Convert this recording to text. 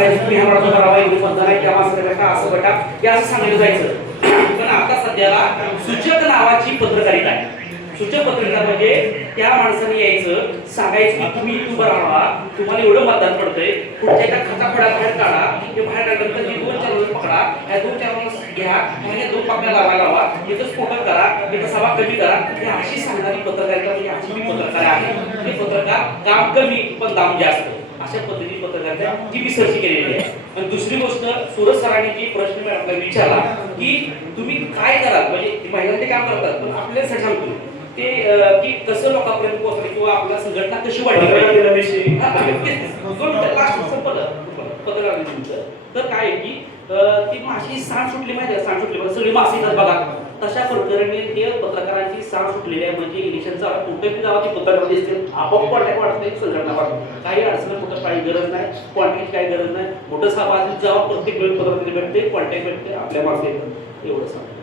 सांगायचं तुम्ही ह्या माणसाला करावा एवढी पद्धत आहे त्या माणसाला बेटा असं बेटा हे असं सांगितलं जायचं. पण आता सध्याला सूचक नावाची पत्रकारिता आहे. सूचक पत्रकारिता म्हणजे त्या माणसाने यायचं सांगायचं की तुम्ही युट्यूबर राहा, तुम्हाला एवढं मतदान पडतंय, पुढच्या एका खाताफळा बाहेर काढा, ते बाहेर काढल्यानंतर ही 2-4 पकडा, या 2-4 घ्या, मग हे 2 पाकळ्या लावा, इथं स्फोटक करा, इथं सभा कमी करा. ही अशी सांगणारी पत्रकारिता म्हणजे अशी मी पत्रकार आहे. हे पत्रकार काम कमी पण दाम जास्त अशा पद्धतीची पत्रकारिता ती मी सर्च केलेली आहे. आणि दुसरी गोष्ट सूरज सरांनी जी प्रश्न आपल्याला विचारला की तुम्ही काय कराल, म्हणजे महिलांचे काम करतात पण आपल्यासाठी सांगतो ते की कसं लोकांपर्यंत पोहोचले किंवा आपल्या संघटना कशी वाढली पाहिजे. तर काय आहे की ती माशी सांड सुटली माहिती सांड सुटली सगळी मासे येतात बघा तशा प्रकारे ते पत्रकारांची सांड सुटलेली आहे. म्हणजे इलेक्शनचा कुठेही जावा ती पत्रकार दिसते आपोआप कॉन्टॅक्ट वाढते संघटना वाढते. काही अडचण कुठं काही गरज नाही, कॉन्टॅक्ट काही गरज नाही. मोठं सभा जावा प्रत्येक वेळ पत्रकार भेटते, कॉन्टॅक्ट भेटते, आपल्या मागे एवढं सांगतो.